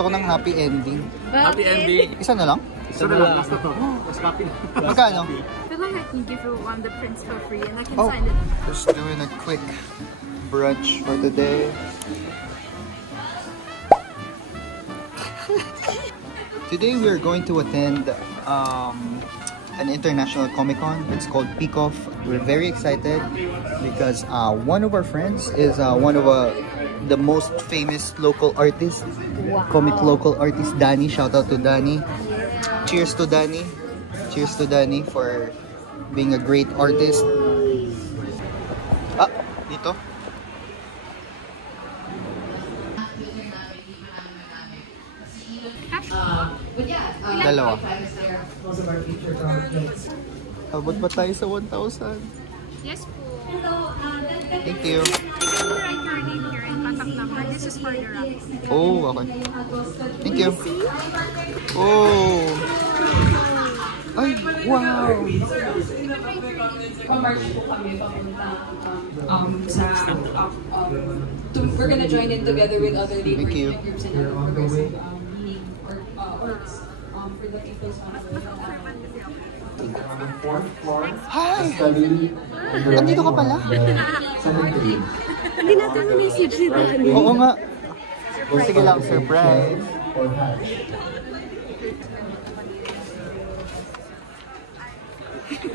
Gusto ko ng happy ending. Happy ending. Isa na lang? Isa na lang. Last na to. Last copy. Magkano? I feel like I can give you one the prints for free and I can sign it. Just doing a quick brunch for the day. Today we are going to attend an international Comic-Con. It's called Peek Off. We're very excited because one of our friends is one of the most famous local artists, comic local artist Danny. Shout out to Danny. Yeah. Cheers to Danny. Cheers to Danny for being a great artist. Ah, dito. Dalawa. Abot ba tayo sa 1,000? Yes po. Thank you. Write your name here and contact number. This is for your wrap. Oh, okay. Thank you. Oh. Ay, wow. March po kami papunta we're gonna join in together with other labor groups and other progressive meaning or arts for the people's Hi! Nandito ka pala? Hindi natin na-message si Danny. Oo nga. Sige lang, surprise.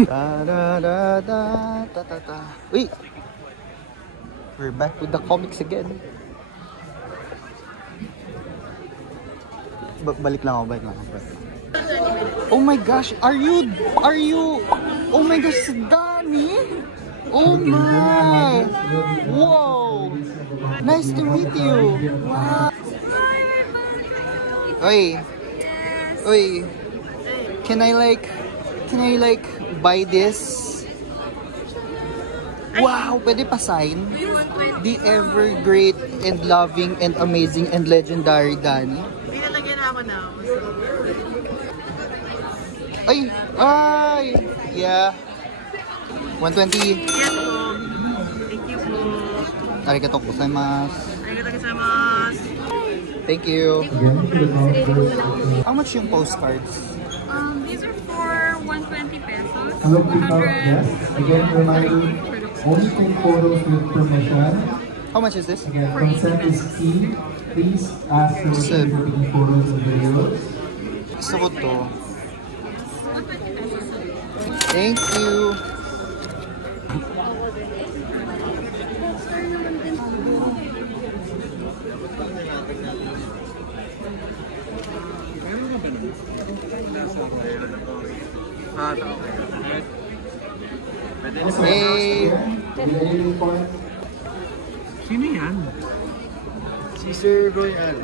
Ta-da-da-da-ta-ta-ta. Wait! We're back with the comics again. Balik lang ako. Oh my gosh, are you, oh my gosh, Danny? Oh my! Whoa! Nice to meet you! Wow! Oi! Can I buy this? Wow! Pwede pa sign? The ever great and loving and amazing and legendary Danny. Pinalagyan ako na. Ay! Yeah. 120. Yes po. Thank you po. Arigatou gozaimasu. Arigatou gozaimasu. Thank you. How much yung postcards? These are for 120 pesos. Hello, yes. Again, reminding, only take photos with permission. How much is this? Again, consent is key. Please ask the receiver for taking photos and videos. Gusto ko to. Thank you. Hey! Sino yan? Si Sir Royal.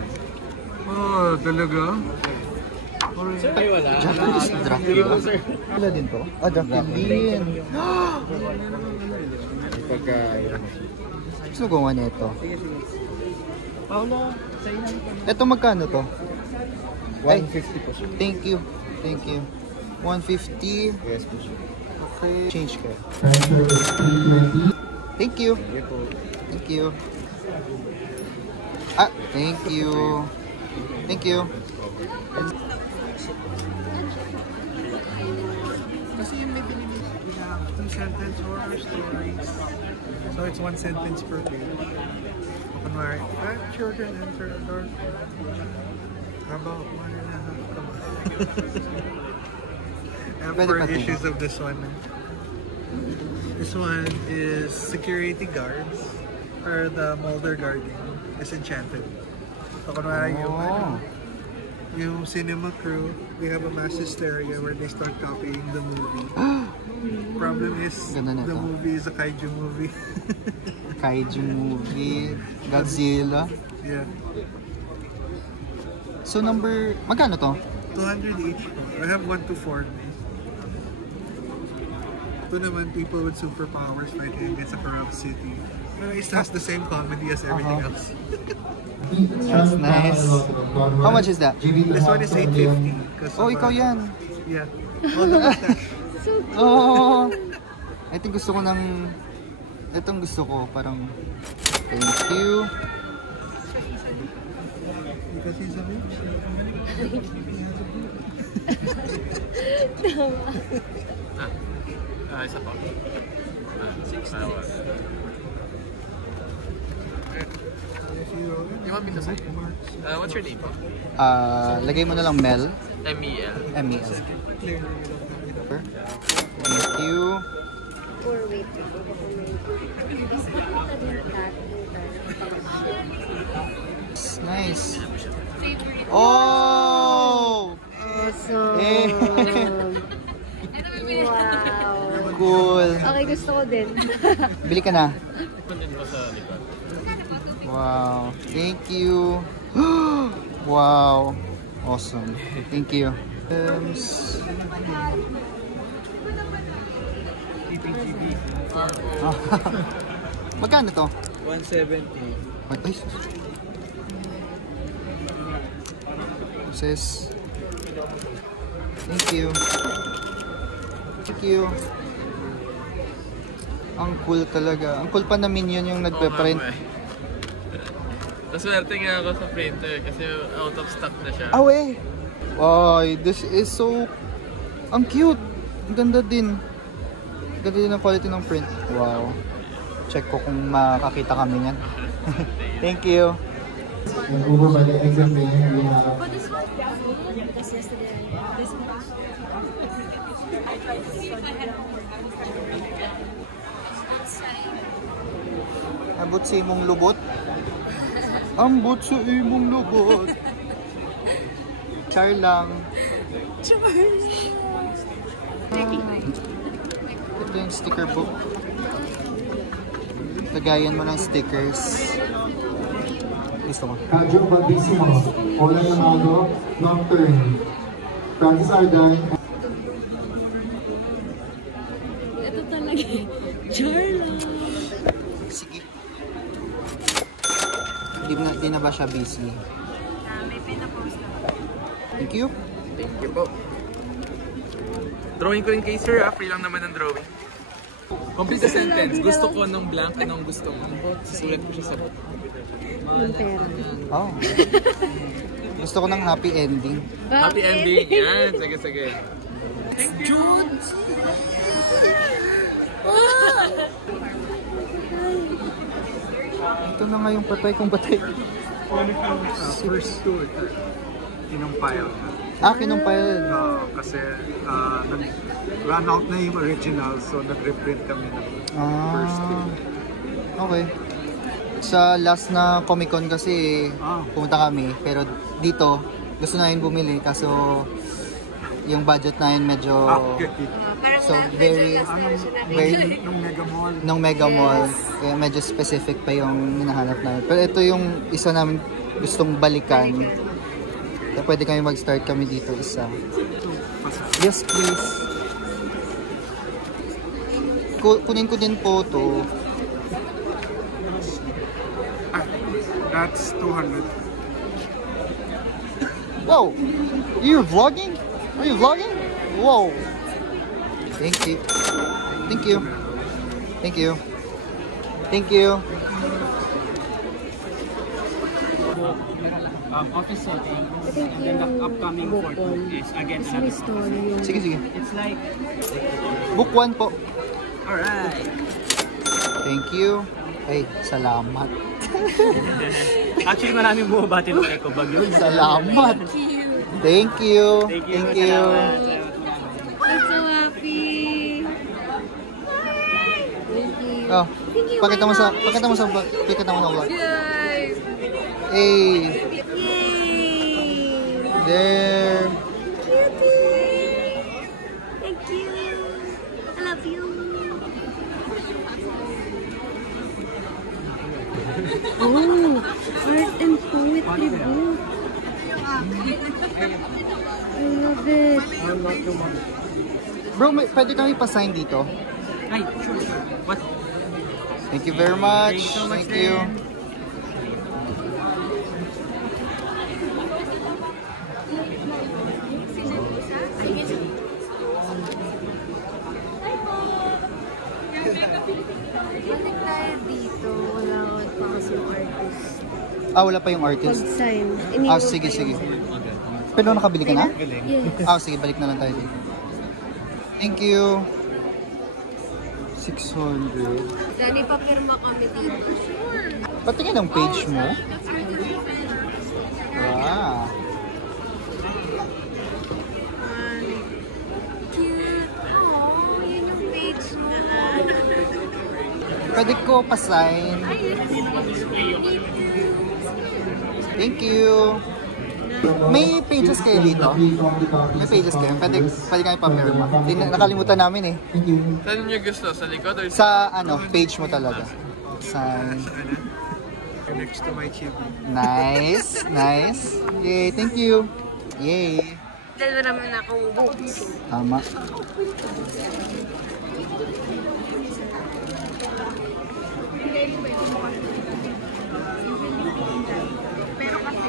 Oh, talaga? Ay, wala. Japanese Dracula. Wala din to? Ah, Dracula. Gusto ko nga nito. Ito magkano to? 150 po siya. Thank you. 150. Yes po siya. Okay. Change ka. Thank you. Thank you. Ah, thank you. Thank you. Kasi yung may binili, we have 2 sentence horror stories. So it's 1 sentence per page. Kunwari, 5 children enter a dark room. About 1.5 come on. And for issues of this one is security guards or the Mulder Guardian is enchanted. So kunwari yung cinema crew, we have a mass hysteria where they start copying the movie. Problem is, the movie is a kaiju movie. Kaiju movie, Godzilla. Yeah. So magkano to? 200 each. I have 1 to 4. Ito naman, people with superpowers fighting against a corrupt city. But it has the same comedy as everything else. That's nice. How much is that? This one is 850. Oh, ikaw yan. Yeah. Oh, the mustache. Oh, I think gusto ko itong gusto ko, parang, thank you. Because he's a bitch. Isa pa. You want me to say? What's your name? Lagay mo na lang Mel. M-E-L. M-E-L. Thank you. Or wait. Nice. Oh! Awesome. Eh. Wow. Cool. Okay, gusto ko din. Bili ka na. Kunin ko sa likod. Wow. Thank you. Wow. Awesome. Thank you. Magkano to? 170. Ay, sis. Thank you. Thank you. Ang cool talaga. Ang cool pa na Minion yung nagpe-print. Naswerte nga ako sa printer kasi out of stock na siya. Ah, we! Ay, this is so... Ang cute! Ang ganda din. Ang ganda din ang quality ng print. Wow. Check ko kung makakita kami niyan. Thank you. And over by the exam lane, we have Abot sa imong lubot. Ambot sa imong lubot. Char lang. Ito yung sticker book. Lagayan mo ng stickers. Gusto ko. Kadyo Baldissimo, Olan Amago, Nocturne, Francis Ardan. Ito talaga. Charla. Sige. Di na ba siya busy? May pinapost na. Thank you. Thank you po. Drawing ko rin kay sir, free lang naman ang drawing. Complete the sentence. Gusto ko ng blank, anong gusto mo? Susulat ko siya sa book. Yung pera. Oh. Gusto ko ng happy ending. Happy ending! Yan! Sige, sige. Jude! Ito na nga yung patay kong patay. First two, kinumpile na. Ah, kinumpile. Kasi nag-run out na yung original, so nag-reprint kami ng first two. Okay. Sa last na Comic Con kasi pumunta kami, pero dito gusto namin bumili kaso yung budget namin medyo so very nung Mega Mall kaya medyo specific pa yung hinahanap namin. Pero ito yung isa namin gustong balikan. Kaya pwede kami mag-start kami dito isa. Yes, please. Kunin ko din po to. That's 200. Whoa! You're vlogging? Are you vlogging? Whoa! Thank you. Thank you. Thank you. Thank you. Office setting, and then the upcoming fourth book is again another story. Sige, sige. It's like, Book 1 po. alright. Thank you. Ay, salamat. Actually, maraming bumabati ng Eco Bag yun. Salamat. Thank you. Thank you. I'm so happy. Thank you. Oh, pakita mo sa vlog. Pakita mo sa vlog. Guys. Hey, Yay! there. Cutie! Thank you. I love you. Oh, art and poetry book. I love it. Bro, pwede kami pa-sign dito? Ay, sure. What? Thank you very much. Thank you so much, Thank you. Balik tayo dito. Wala ko pa kasi yung artist. Ah, wala pa yung artist. Pag-sign. Ah, sige, sige. Pero nakabili ka na? Yes. Ah, sige, balik na lang tayo dito. Thank you. 600. Dali pa pirma kami dito. Sure. Patingin ang page mo. Wow. Cute. Oh, yun yung page na. Pwede ko pa-sign. Thank you. May pages kayo dito? May pages kayo? Pwede kayo pa-pirma. Nakalimutan namin eh. Saan niyo gusto? Sa likod or Sa ano, page mo talaga. Sign. Next to my chibi. Nice, nice. Yay, thank you. Yay. Dala naman akong books. Tama.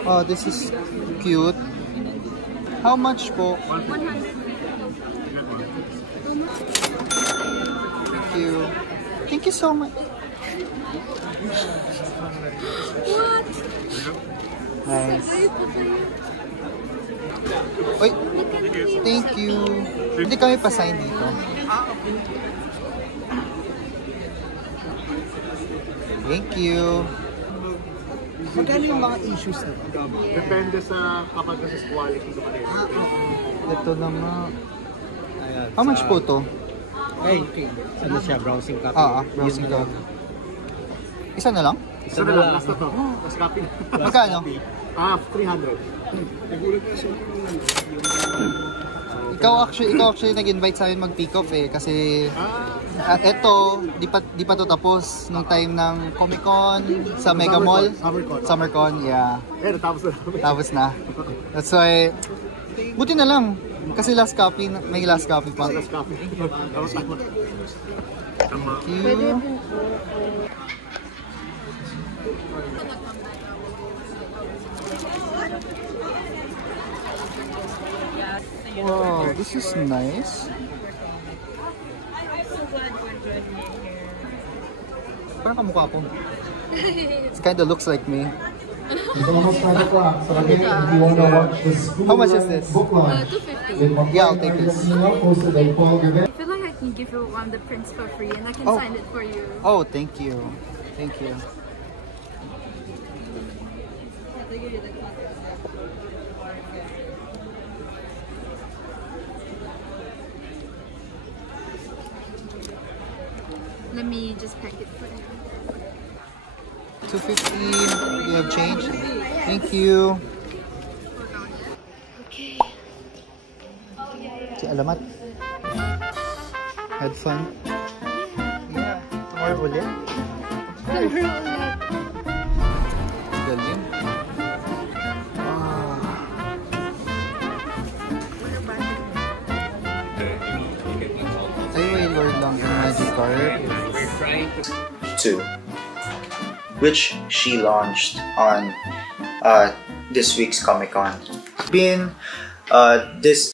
Oh, this is cute. How much po? 100. Thank you. Thank you so much. What? Nice. Uy, thank you. Hindi kami pa-sign dito. Thank you. Magkano yung mga issues nito? Depende sa kapag sa quality ko kanina. Ito naman. How much po to? Ay, okay. Ano siya? Browsing copy. Browsing copy. Isa na lang? Isa na lang. Last na to. Last copy. Magkano? 300. Ikaw actually nag-invite sa akin mag-pick off eh kasi eto di pa to tapos nung time ng Comic Con sa Mega Mall. SummerCon, yeah. Eh, natapos na. Tapos na. That's why buti na lang kasi last copy may last copy pa. Last copy. Tapos ako. Thank you. Wow, this is nice. Parang kamukha po. It kinda looks like me. It's almost 5 o'clock, so again, if you want to watch the school How much is this? book launch, $250. Yeah, I'll take this. Posted a fall event. I feel like I can give you the prints for free and I can Oh. sign it for you. Oh, thank you. Thank you. Let me just pack it for you. 250. You have change? Thank you. Okay. Si Alamat. Had fun. Yeah. Tomorrow ulit. Galing. Ay, may Lord lang yung Magikarp. 2, which she launched on this week's Comic Con. This